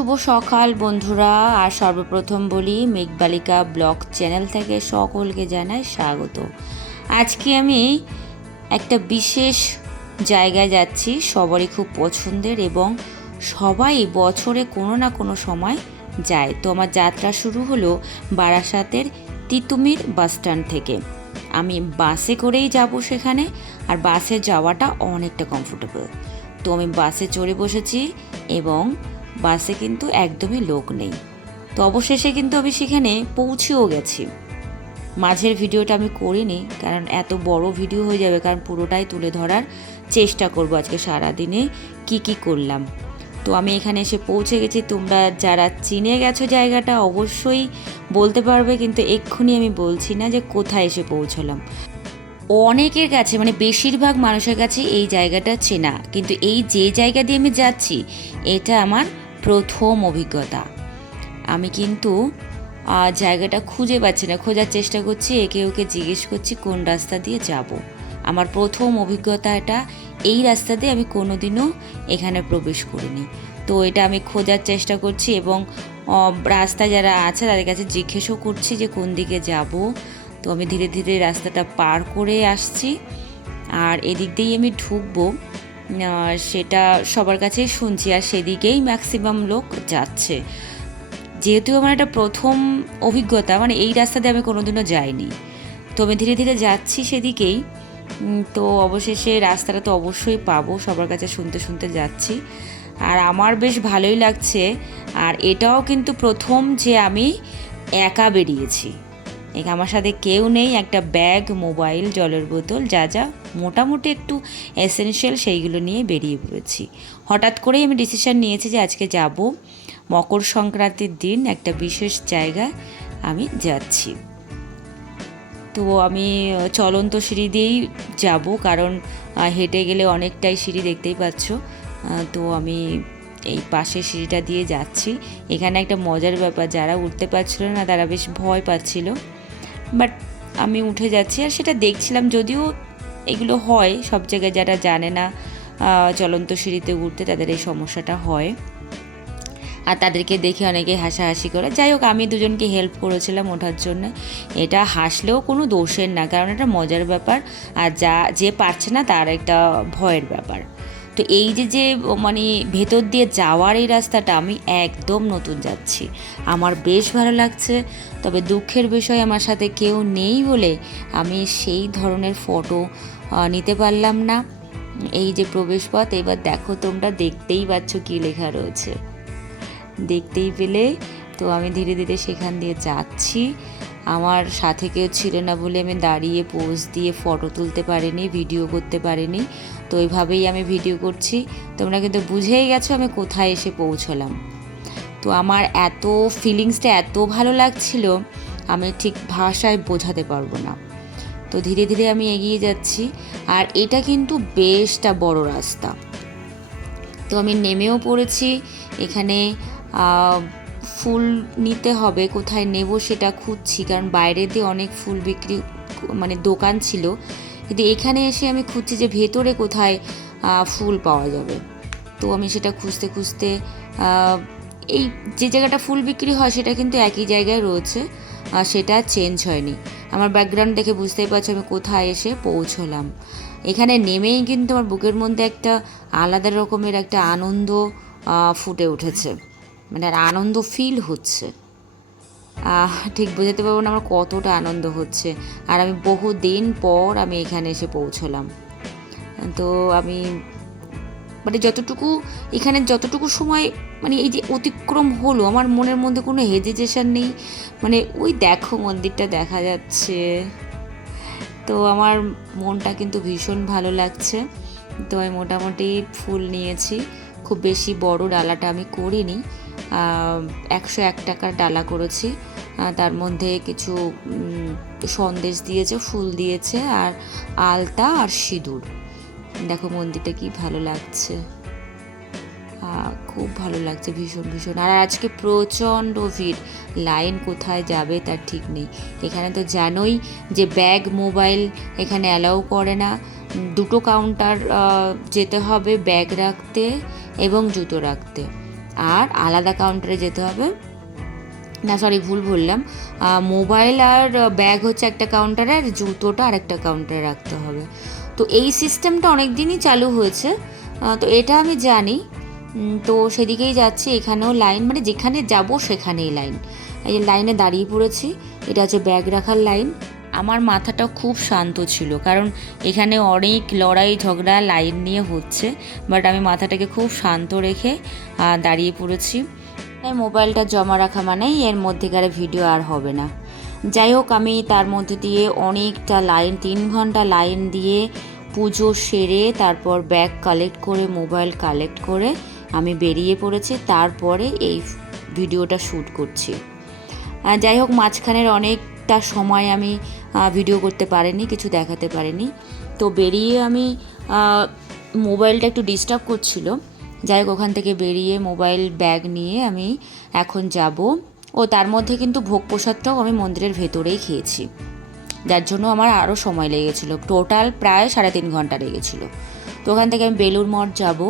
শুভ সকাল বন্ধুরা। আর সর্বপ্রথম বলি মেঘবালিকা ব্লগ চ্যানেল থেকে সকলকে জানাই স্বাগত। আজকে আমি একটা বিশেষ জায়গায় যাচ্ছি, সবারই খুব পছন্দের এবং সবাই বছরে কোনো না কোনো সময় যায়। তো আমার যাত্রা শুরু হলো বারাসাতের তিতুমির বাসস্ট্যান্ড থেকে। আমি বাসে করেই যাব সেখানে, আর বাসে যাওয়াটা অনেকটা কমফোর্টেবল। তো আমি বাসে চড়ে বসেছি এবং বাসে কিন্তু একদমই লোক নেই। তো অবশেষে কিন্তু আমি সেখানে পৌঁছেও গেছি। মাঝের ভিডিওটা আমি করিনি, কারণ এত বড় ভিডিও হয়ে যাবে, কারণ পুরোটাই তুলে ধরার চেষ্টা করব আজকে সারাদিনে কি করলাম। তো আমি এখানে এসে পৌঁছে গেছি। তোমরা যারা চিনে গেছো জায়গাটা অবশ্যই বলতে পারবে, কিন্তু এক্ষুনি আমি বলছি না যে কোথায় এসে পৌঁছলাম। অনেকের কাছে মানে বেশিরভাগ মানুষের কাছে এই জায়গাটা চেনা, কিন্তু এই যে জায়গা দিয়ে আমি যাচ্ছি এটা আমার প্রথম অভিজ্ঞতা। আমি কিন্তু জায়গাটা খুঁজে পাচ্ছি না, খোঁজার চেষ্টা করছি, একে ওকে জিজ্ঞেস করছি কোন রাস্তা দিয়ে যাব। আমার প্রথম অভিজ্ঞতা এটা। এই রাস্তা দিয়ে আমি কোনোদিনও এখানে প্রবেশ করিনি। তো এটা আমি খোঁজার চেষ্টা করছি এবং রাস্তায় যারা আছে তাদের কাছে জিজ্ঞেসও করছি যে কোন দিকে যাব। তো আমি ধীরে ধীরে রাস্তাটা পার করে আসছি, আর এদিক দিয়েই আমি ঢুকবো সেটা সবার কাছেই শুনছি, আর সেদিকেই ম্যাক্সিমাম লোক যাচ্ছে। যেহেতু আমার একটা প্রথম অভিজ্ঞতা, মানে এই রাস্তা দিয়ে আমি কোনোদিনও যাইনি, তো আমি ধীরে ধীরে যাচ্ছি সেদিকেই। তো অবশেষে রাস্তাটা তো অবশ্যই পাবো, সবার কাছে শুনতে শুনতে যাচ্ছি, আর আমার বেশ ভালোই লাগছে। আর এটাও কিন্তু প্রথম যে আমি একা বেরিয়েছি, আমার সাথে কেউ নেই। একটা ব্যাগ, মোবাইল, জলের বোতল, যা যা মোটামুটি একটু এসেনশিয়াল সেইগুলো নিয়ে বেরিয়ে পড়েছি। হঠাৎ করেই আমি ডিসিশন নিয়েছি যে আজকে যাব, মকর সংক্রান্তির দিন একটা বিশেষ জায়গায় আমি যাচ্ছি। তো আমি চলন্ত সিঁড়ি দিয়েই যাব, কারণ হেঁটে গেলে অনেকটাই সিঁড়ি দেখতেই পাচ্ছ। তো আমি এই পাশের সিঁড়িটা দিয়ে যাচ্ছি। এখানে একটা মজার ব্যাপার, যারা উঠতে পারছিল না তারা বেশ ভয় পাচ্ছিল, বাট আমি উঠে যাচ্ছি আর সেটা দেখছিলাম। যদিও এগুলো হয় সব জায়গায়, যারা জানে না চলন্ত সিঁড়িতে উঠতে তাদের এই সমস্যাটা হয়, আর তাদেরকে দেখে অনেকে হাসাহাসি করে। যাই হোক, আমি দুজনকে হেল্প করেছিলাম ওঠার জন্য। এটা হাসলেও কোনো দোষের না, কারণ এটা মজার ব্যাপার, আর যে পারছে না তার একটা ভয়ের ব্যাপার। তো এই যে মানে ভেতর দিয়ে যাওয়ার এই রাস্তাটা আমি একদম নতুন যাচ্ছি, আমার বেশ ভালো লাগছে। তবে দুঃখের বিষয় আমার সাথে কেউ নেই বলে আমি সেই ধরনের ফটো নিতে পারলাম না। এই যে প্রবেশপথ, এবার দেখো তোমরা দেখতেই পাচ্ছ কী লেখা রয়েছে, দেখতেই পেলে। তো আমি ধীরে ধীরে সেখান দিয়ে যাচ্ছি। আমার সাথে কেউ ছিল না বলে আমি দাঁড়িয়ে পোজ দিয়ে ফটো তুলতে পারিনি, ভিডিও করতে পারিনি। তো এইভাবেই আমি ভিডিও করছি। তোমরা কিন্তু বুঝেই গেছো আমি কোথায় এসে পৌঁছলাম। তো আমার এত ফিলিংসটা এত ভালো লাগছিল, আমি ঠিক ভাষায় বোঝাতে পারবো না। তো ধীরে ধীরে আমি এগিয়ে যাচ্ছি, আর এটা কিন্তু বেশটা বড় রাস্তা। তো আমি নেমেও পড়েছি। এখানে ফুল নিতে হবে, কোথায় নেব সেটা খুঁজছি, কারণ বাইরে দিয়ে অনেক ফুল বিক্রি মানে দোকান ছিল, কিন্তু এখানে এসে আমি খুঁজছি যে ভেতরে কোথায় ফুল পাওয়া যাবে। তো আমি সেটা খুঁজতে খুঁজতে এই যে জায়গাটা ফুল বিক্রি হয় সেটা কিন্তু একই জায়গায় রয়েছে, সেটা চেঞ্জ হয়নি। আমার ব্যাকগ্রাউন্ড দেখে বুঝতেই পারছো আমি কোথায় এসে পৌঁছলাম। এখানে নেমেই কিন্তু আমার বুকের মধ্যে একটা আলাদা রকমের একটা আনন্দ ফুটে উঠেছে, মানে আনন্দ ফিল হচ্ছে। ঠিক বোঝাতে পারবো না আমার কতটা আনন্দ হচ্ছে। আর আমি বহু দিন পর আমি এখানে এসে পৌঁছলাম। তো আমি মানে যতটুকু সময় মানে এই যে অতিক্রম হলো, আমার মনের মধ্যে কোনো হেজিটেশন নেই। মানে ওই দেখো মন্দিরটা দেখা যাচ্ছে, তো আমার মনটা কিন্তু ভীষণ ভালো লাগছে। তো আমি মোটামুটি ফুল নিয়েছি, খুব বেশি বড় ডালাটা আমি করিনি, 101 টাকার ডালা করেছি। তার মধ্যে কিছু সন্দেশ দিয়েছে, ফুল দিয়েছে, আর আলতা আর সিঁদুর। দেখো মন্দিরটা কি ভালো লাগছে, খুব ভালো লাগছে ভীষণ ভীষণ। আর আজকে প্রচণ্ড ভিড়, লাইন কোথায় যাবে তার ঠিক নেই। এখানে তো জানোই যে ব্যাগ, মোবাইল এখানে অ্যালাউ করে না। দুটো কাউন্টার যেতে হবে ব্যাগ রাখতে এবং জুতো রাখতে, আর আলাদা কাউন্টারে যেতে হবে, না সরি ভুল বললাম, মোবাইল আর ব্যাগ হচ্ছে একটা কাউন্টারে, আর জুতোটা আর একটা কাউন্টারে রাখতে হবে। তো এই সিস্টেমটা অনেক দিনই চালু হয়েছে, তো এটা আমি জানি। তো সেদিকেই যাচ্ছি, এখানেও লাইন, মানে যেখানে যাব সেখানেই লাইন। এই যে লাইনে দাঁড়িয়ে পড়েছি, এটা হচ্ছে ব্যাগ রাখার লাইন। আমার মাথাটা খুব শান্ত ছিল, কারণ এখানে অনেক লড়াই ঝগড়া লাইন নিয়ে হচ্ছে, বাট আমি মাথাটাকে খুব শান্ত রেখে দাঁড়িয়ে পড়েছি। তাই মোবাইলটা জমা রাখা মানেই এর মধ্যেকার ভিডিও আর হবে না। যাই হোক, আমি তার মধ্যে দিয়ে অনেকটা লাইন, 3 ঘন্টা লাইন দিয়ে পুজো সেরে তারপর ব্যাগ কালেক্ট করে মোবাইল কালেক্ট করে আমি বেরিয়ে পড়েছি। তারপরে এই ভিডিওটা শ্যুট করছি। যাই হোক, মাঝখানের অনেকটা সময় আমি ভিডিও করতে পারিনি, কিছু দেখাতে পারিনি। তো বেরিয়ে আমি মোবাইলটা একটু ডিস্টার্ব করছিল। যাই হোক, ওখান থেকে বেরিয়ে মোবাইল ব্যাগ নিয়ে আমি এখন যাব। ও তার মধ্যে কিন্তু ভোগ প্রসাদটাও আমি মন্দিরের ভেতরেই খেয়েছি, যার জন্য আমার আরও সময় লেগেছিলো। টোটাল প্রায় 3.5 ঘন্টা লেগেছিলো। তো ওখান থেকে আমি বেলুড় মঠ যাব।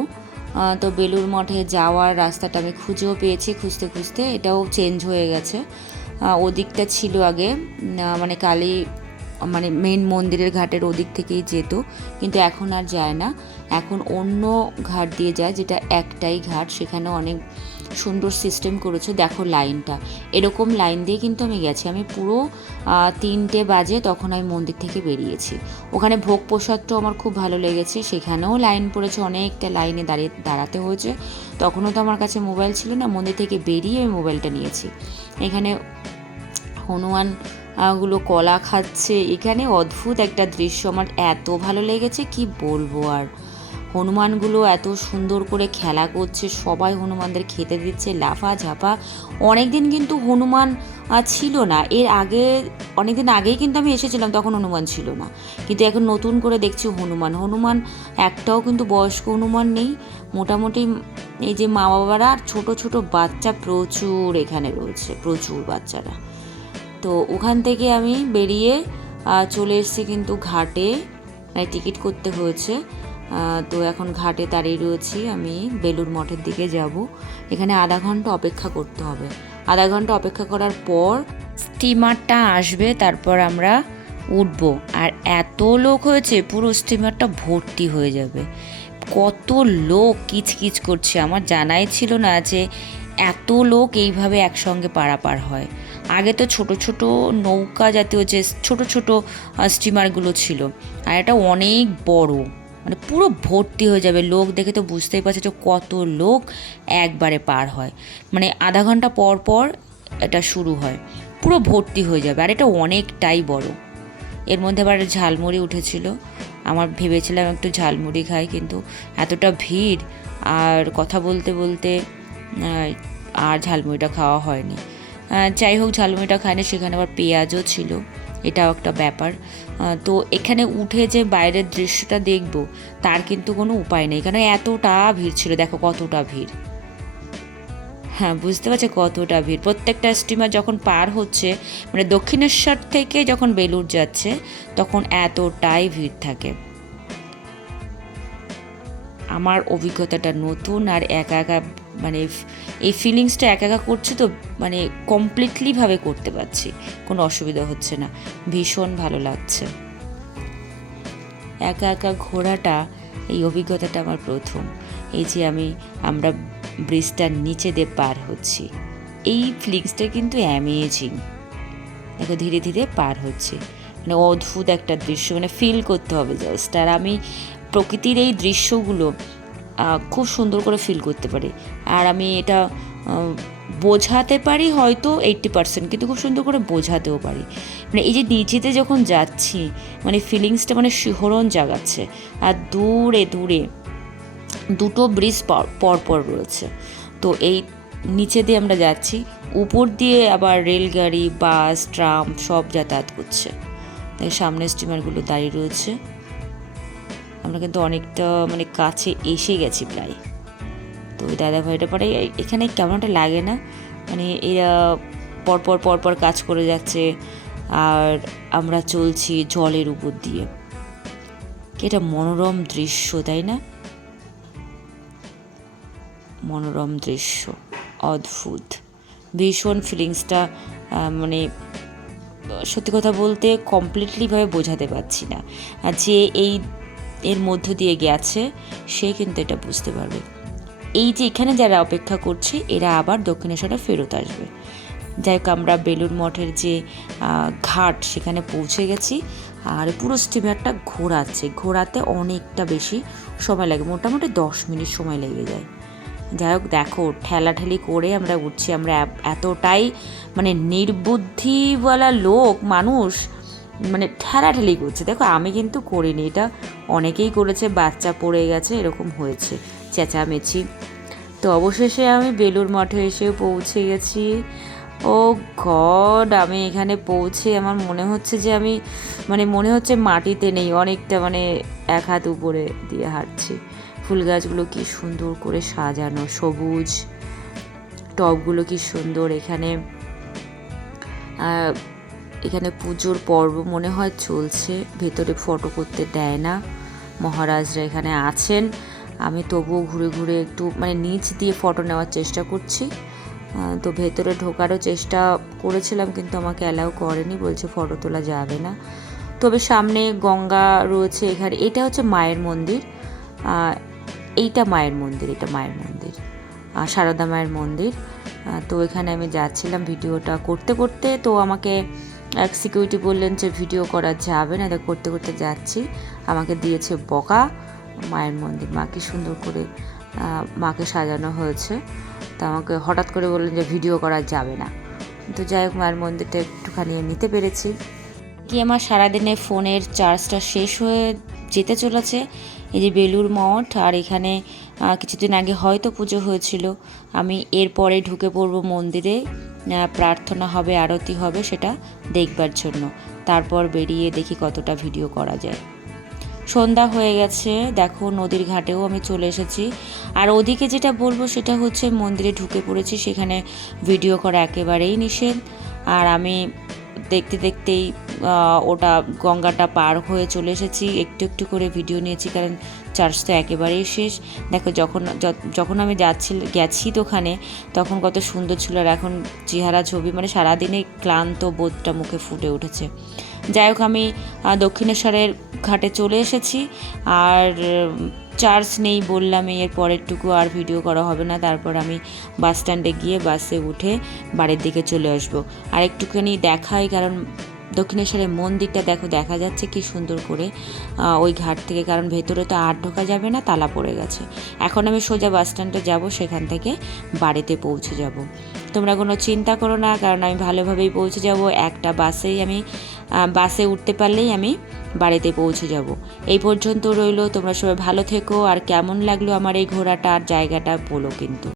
তো বেলুড় মঠে যাওয়ার রাস্তাটা আমি খুঁজেও পেয়েছি, খুঁজতে খুঁজতে। এটাও চেঞ্জ হয়ে গেছে। ওদিকটা ছিল আগে, মানে কালী, মানে মেন মন্দিরের ঘাটের ওদিক থেকেই যেত, কিন্তু এখন আর যায় না। এখন অন্য ঘাট দিয়ে যায়, যেটা একটাই ঘাট। সেখানে অনেক সুন্দর সিস্টেম করেছে। দেখো লাইনটা, এরকম লাইন দিয়ে কিন্তু আমি গেছি। আমি পুরো 3টে বাজে তখন আমি মন্দির থেকে বেরিয়েছি। ওখানে ভোগ প্রসাদটাও আমার খুব ভালো লেগেছে, সেখানেও লাইন পড়েছে, অনেকটা লাইনে দাঁড়াতে হয়েছে। তখনও তো আমার কাছে মোবাইল ছিল না, মন্দির থেকে বেরিয়ে আমি মোবাইলটা নিয়েছি। এখানে হনুমান গুলো কলা খাচ্ছে। এখানে অদ্ভুত একটা দৃশ্য আমার এত ভালো লেগেছে, কি বলবো আর। হনুমানগুলো এত সুন্দর করে খেলা করছে, সবাই হনুমানদের খেতে দিচ্ছে, লাফা ঝাপা। অনেকদিন কিন্তু হনুমান ছিল না, এর আগে অনেকদিন আগেই কিন্তু আমি এসেছিলাম, তখন হনুমান ছিল না। কিন্তু এখন নতুন করে দেখছি হনুমান একটাও কিন্তু বয়স্ক হনুমান নেই। মোটামুটি এই যে মা বাবারা আর ছোট ছোট বাচ্চা প্রচুর এখানে রয়েছে, প্রচুর বাচ্চারা। তো ওখান থেকে আমি বেরিয়ে চলে এসেছি কিন্তু ঘাটে, টিকিট করতে হয়েছে। তো এখন ঘাটে দাঁড়িয়ে রয়েছি, আমি বেলুড় মঠের দিকে যাব। এখানে আধা ঘন্টা অপেক্ষা করতে হবে। আধা ঘন্টা অপেক্ষা করার পর স্টিমারটা আসবে, তারপর আমরা উঠব। আর এত লোক হয়েছে, পুরো স্টিমারটা ভর্তি হয়ে যাবে। কত লোক কিচকিচ করছে, আমার জানাই ছিল না যে এত লোক এইভাবে একসঙ্গে পারাপার হয়। আগে তো ছোট ছোট নৌকা জাতীয় যে ছোট ছোট স্টিমারগুলো ছিল, আর এটা অনেক বড়, মানে পুরো ভর্তি হয়ে যাবে। লোক দেখে তো বুঝতেই পারছে যে কত লোক একবারে পার হয়। মানে আধা ঘন্টা পর পর এটা শুরু হয়, পুরো ভর্তি হয়ে যাবে। আর এটা অনেকটাই বড়। এর মধ্যে আবার ঝালমুড়ি উঠেছিল, আমার ভেবেছিলাম একটু ঝালমুড়ি খাই, কিন্তু এতটা ভিড় আর কথা বলতে বলতে আর ঝালমুড়িটা খাওয়া হয়নি। যাই হোক, ঝালমুড়িটা খাইনি, সেখানে আবার পেঁয়াজও ছিল, এটাও একটা ব্যাপার। তো এখানে উঠে যে বাইরের দৃশ্যটা দেখব তার কিন্তু কোনো উপায় নেই, কারণ এতটা ভিড় ছিল। দেখো কতটা ভিড়, হ্যাঁ বুঝতে পারছি কতটা ভিড়। প্রত্যেকটা স্টিমার যখন পার হচ্ছে, মানে দক্ষিণেশ্বর থেকে যখন বেলুড় যাচ্ছে, তখন এতটাই ভিড় থাকে। আমার অভিজ্ঞতাটা নতুন, আর একা একা, মানে এই ফিলিংসটা একা একা করছি তো, মানে কমপ্লিটলিভাবে করতে পারছি, কোনো অসুবিধা হচ্ছে না, ভীষণ ভালো লাগছে। একা একা ঘোরাটা, এই অভিজ্ঞতাটা আমার প্রথম। এই যে আমরা ব্রিজটার নিচে দিয়ে পার হচ্ছি, এই ফিলিংসটা কিন্তু অ্যামেজিং। দেখো ধীরে ধীরে পার হচ্ছে, মানে অদ্ভুত একটা দৃশ্য, মানে ফিল করতে হবে জাস্ট। আর আমি প্রকৃতির এই দৃশ্যগুলো খুব সুন্দর করে ফিল করতে পারি, আর আমি এটা বোঝাতে পারি হয়তো 80%, কিন্তু খুব সুন্দর করে বোঝাতেও পারি। মানে এই যে নিচেতে যখন যাচ্ছি, মানে ফিলিংসটা মানে শিহরণ জাগাচ্ছে। আর দূরে দূরে 2টো ব্রিজ পরপর রয়েছে। তো এই নিচে দিয়ে আমরা যাচ্ছি, উপর দিয়ে আবার রেলগাড়ি, বাস, ট্রাম সব যাতায়াত করছে। তাই সামনে স্টিমারগুলো দাঁড়িয়ে রয়েছে। আমরা কিন্তু অনেকটা মানে কাছে এসে গেছি প্রায়। তো দাদা ভাইটা পরে এখানে কেমনটা লাগে না, মানে এরা পরপর পরপর কাজ করে যাচ্ছে, আর আমরা চলছি জলের উপর দিয়ে। এটা মনোরম দৃশ্য, তাই না? মনোরম দৃশ্য, অদ্ভুত, ভীষণ ফিলিংসটা মানে সত্যি কথা বলতে কমপ্লিটলিভাবে বোঝাতে পারছি না। আর যে এর মধ্য দিয়ে গেছে সে কিন্তু এটা বুঝতে পারবে। এই যে এখানে যারা অপেক্ষা করছে এরা আবার দক্ষিণেশ্বরে ফেরত আসবে। যাই হোক, আমরা বেলুড় মঠের যে ঘাট সেখানে পৌঁছে গেছি। আর পুরো স্টিমারটা ঘোরাতে অনেকটা বেশি সময় লাগে, মোটামুটি 10 মিনিট সময় লেগে যায়। যাই হোক, দেখো ঠেলাঠেলি করে আমরা উঠছি। আমরা এতটাই মানে নির্বুদ্ধিওয়ালা মানুষ মানে ঠেলাঠেলি করছে। দেখো আমি কিন্তু করিনি, এটা অনেকেই করেছে, বাচ্চা পড়ে গেছে, এরকম হয়েছে, চেঁচামেচি। তো অবশেষে আমি বেলুড় মঠে এসে পৌঁছে গেছি। ও গড, আমি এখানে পৌঁছে আমার মনে হচ্ছে যে আমি মনে হচ্ছে মাটিতে নেই, অনেকটা এক হাত উপরে দিয়ে হাঁটছি। ফুল গাছগুলো কি সুন্দর করে সাজানো, সবুজ টবগুলো কি সুন্দর। এখানে পুজোর পর্ব মনে হয় চলছে, ভেতরে ফটো করতে দেয় না, মহারাজরা এখানে আছেন। আমি তবুও ঘুরে ঘুরে একটু নিচ দিয়ে ফটো নেওয়ার চেষ্টা করছি। তো ভেতরে ঢোকারও চেষ্টা করেছিলাম কিন্তু আমাকে অ্যালাউ করেনি, বলছে ফটো তোলা যাবে না। তবে সামনে গঙ্গা রয়েছে এখানে, এটা হচ্ছে মায়ের মন্দির, এটা মায়ের মন্দির, সারদা মায়ের মন্দির। তো এখানে আমি যাচ্ছিলাম ভিডিওটা করতে করতে, তো আমাকে এক সিকিউরিটি বললেন যে ভিডিও করা যাবে না, এটা করতে করতে যাচ্ছি। আমাকে দিয়েছে বকা। মায়ের মন্দির, মাকে সুন্দর করে মাকে সাজানো হয়েছে, তো আমাকে হঠাৎ করে বললেন যে ভিডিও করা যাবে না। তো যাই হোক, মায়ের মন্দিরটা একটুখানি নিতে পেরেছি। কি আমার সারাদিনে ফোনের চার্জটা শেষ হয়ে যেতে চলেছে। এই যে বেলুড় মঠ, আর এখানে কিছুদিন আগে হয়তো পুজো হয়েছিল। আমি এরপরে ঢুকে পড়ব মন্দিরে, প্রার্থনা হবে, আরতি হবে, সেটা দেখবার জন্য। তারপর বেরিয়ে দেখি কতটা ভিডিও করা যায়। সন্ধ্যা হয়ে গেছে, দেখো নদীর ঘাটেও আমি চলে এসেছি। আর ওদিকে যেটা বলবো সেটা হচ্ছে মন্দিরে ঢুকে পড়েছি, সেখানে ভিডিও করা একেবারেই নিষেধ। আর আমি দেখতে দেখতেই ওটা গঙ্গাটা পার হয়ে চলে এসেছি, একটু একটু করে ভিডিও নিয়েছি, কারণ চার্জ তো একেবারেই শেষ। দেখো যখন আমি গেছি তো ওখানে, তখন কত সুন্দর ছিল, আর এখন চেহারা ছবি সারাদিনে ক্লান্ত বোধটা মুখে ফুটে উঠেছে। যাই হোক, আমি দক্ষিণেশ্বরের ঘাটে চলে এসেছি, আর চার্জ নেই বললামই, এর পরেরটুকু আর ভিডিও করা হবে না। তারপর আমি বাস স্ট্যান্ডে গিয়ে বাসে উঠে বাড়ির দিকে চলে আসবো। আর একটুখানি দেখাই, কারণ দক্ষিণেশ্বরের মন্দিরটা দেখো দেখা যাচ্ছে কি সুন্দর করে ওই ঘাট থেকে, কারণ ভেতরে তো আর ঢোকা যাবে না, তালা পড়ে গেছে। এখন আমি সোজা বাস স্ট্যান্ডে যাব, সেখান থেকে বাড়িতে পৌঁছে যাব। তোমরা কোনো চিন্তা করো না, কারণ আমি ভালোভাবেই পৌঁছে যাব। একটা বাসে উঠতে পারলেই আমি বাড়িতে পৌঁছে যাব। এই পর্যন্ত রইলো, তোমরা সবাই ভালো থেকো। আর কেমন লাগলো আমার এই ঘোরাটা আর জায়গাটা বলো কিন্তু।